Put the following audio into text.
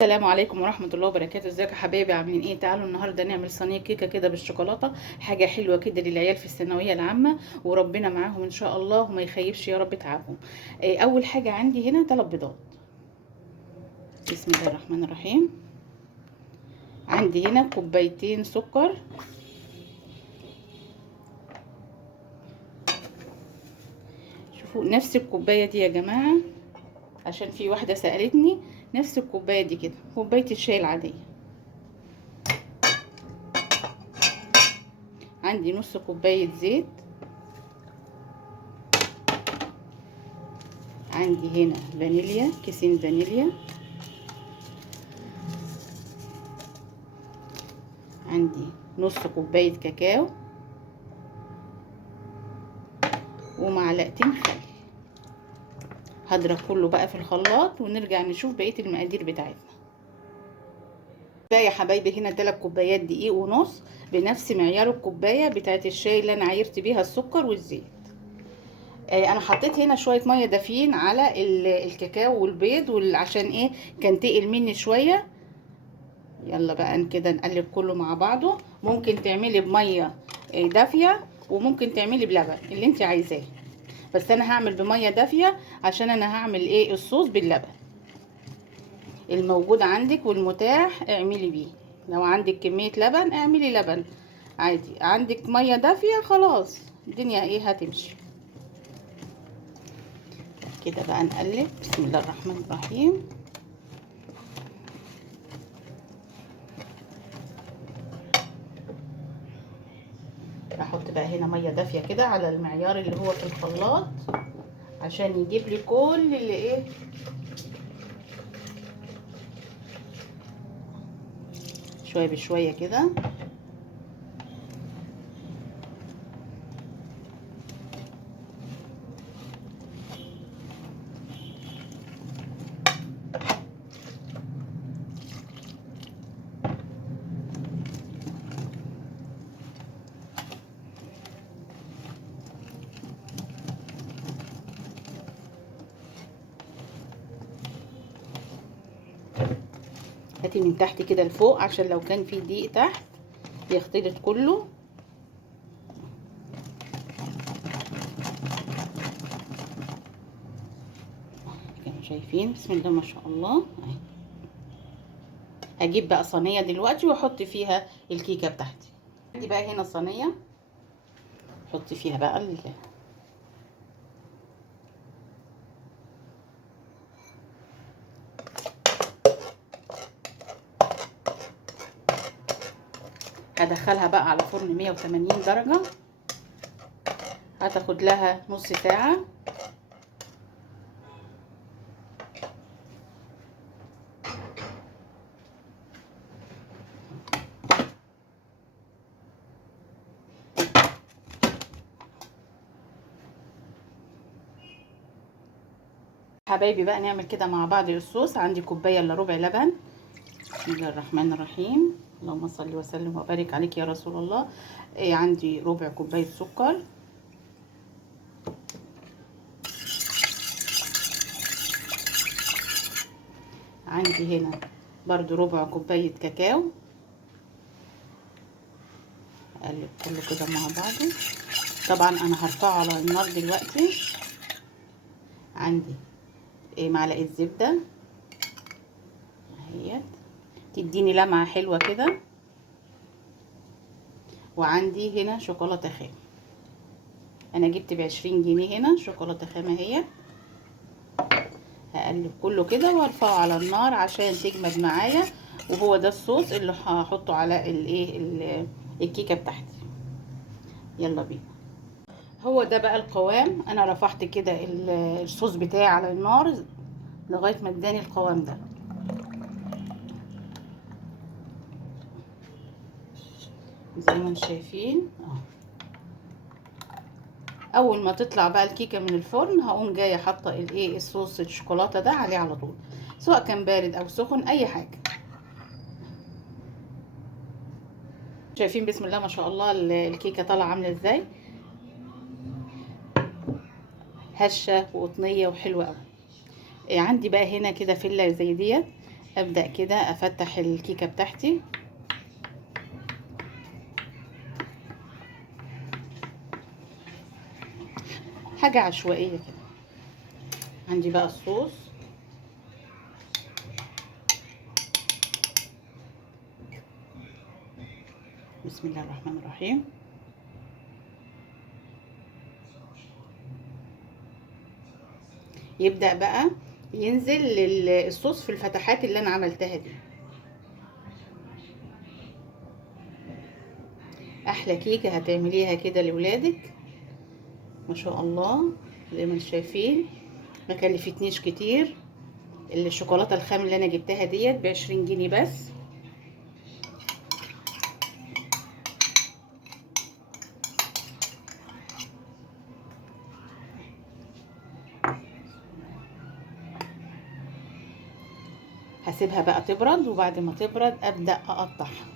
السلام عليكم ورحمة الله وبركاته. ازيكم يا حبايبي؟ عاملين ايه؟ تعالوا النهارده نعمل صينية كيكة كده بالشوكولاتة، حاجة حلوة كده للعيال في الثانوية العامة، وربنا معاهم ان شاء الله وما يخيبش يا رب تعبهم. اول حاجة عندي هنا 3 بيضات. بسم الله الرحمن الرحيم. عندي هنا كوبايتين سكر، شوفوا نفس الكوباية دي يا جماعة، عشان في واحدة سألتني، نفس الكوباية دي كده، كوباية الشاي العادية. عندي نص كوباية زيت، عندي هنا فانيليا، كيسين فانيليا، عندي نص كوباية كاكاو، ومعلقتين خل. هضرب كله بقى في الخلاط ونرجع نشوف بقية المقادير بتاعتنا. بقى يا حبايبي هنا 3 كوبايات دقيق ونص، بنفس معيار الكوباية بتاعت الشاي اللي انا عايرت بيها السكر والزيت. انا حطيت هنا شوية مية دافيين على الكاكاو والبيض، عشان ايه؟ كان تقل مني شوية. يلا بقى كده نقلب كله مع بعضه. ممكن تعملي بمية دافية، وممكن تعملي بلبن اللي انت عايزاه، بس انا هعمل بميه دافيه عشان انا هعمل ايه؟ الصوص باللبن. الموجود عندك والمتاح اعملي بيه. لو عندك كميه لبن اعملي لبن عادي، عندك ميه دافيه خلاص الدنيا ايه هتمشي. كده بقى نقلب. بسم الله الرحمن الرحيم. هحط بقى هنا ميه دافيه كده على المعيار اللي هو في الخلاط، عشان يجيب لي كل اللي ايه، شويه بشويه كده. هاتي من تحت كده لفوق، عشان لو كان في دقيق تحت يختلط كله. كانوا شايفين؟ بسم الله ما شاء الله. اهي هجيب بقى صينيه دلوقتي واحط فيها الكيكه بتاعتي. عندي بقى هنا صينيه، احط فيها بقى هدخلها بقى على فرن 180 درجه، هتاخد لها نص ساعه. حبايبي بقى نعمل كده مع بعض الصوص. عندي كوبايه الا ربع لبن. بسم الله الرحمن الرحيم. اللهم صل وسلم وبارك عليك يا رسول الله. عندي ربع كوبايه سكر، عندي هنا برضو ربع كوبايه كاكاو. اقلب كله كده مع بعضه. طبعا انا هرفعه على النار دلوقتي. عندي معلقه زبده اهيت، تديني لمعه حلوه كده. وعندي هنا شوكولاته خام، انا جبت ب20 جنيه هنا شوكولاته خام اهي. هقلب كله كده وارفعه على النار عشان تجمد معايا، وهو ده الصوص اللي هحطه على الكيكه بتاعتي. يلا بينا. هو ده بقى القوام. انا رفعت كده الصوص بتاعي على النار لغايه ما اداني القوام ده. زي ما انتم شايفين اول ما تطلع بقى الكيكه من الفرن هقوم جايه حاطه الصوص الشوكولاته ده عليه على طول، سواء كان بارد او سخن اي حاجه. شايفين؟ بسم الله ما شاء الله الكيكه طالعه عامله ازاي، هشه وقطنيه وحلوه قوي. عندي بقى هنا كده فله زي ديت، ابدأ كده افتح الكيكة بتاعتي. حاجة عشوائية كده. عندي بقى الصوص. بسم الله الرحمن الرحيم. يبدأ بقى ينزل الصوص في الفتحات اللي انا عملتها دي. احلى كيكة هتعمليها كده لولادك ما شاء الله. زي ما انتم شايفين ما كلفتنيش كتير. الشوكولاتة الخام اللي انا جبتها ديت ب20 جنيه بس. هسيبها بقى تبرد، وبعد ما تبرد ابدأ اقطعها.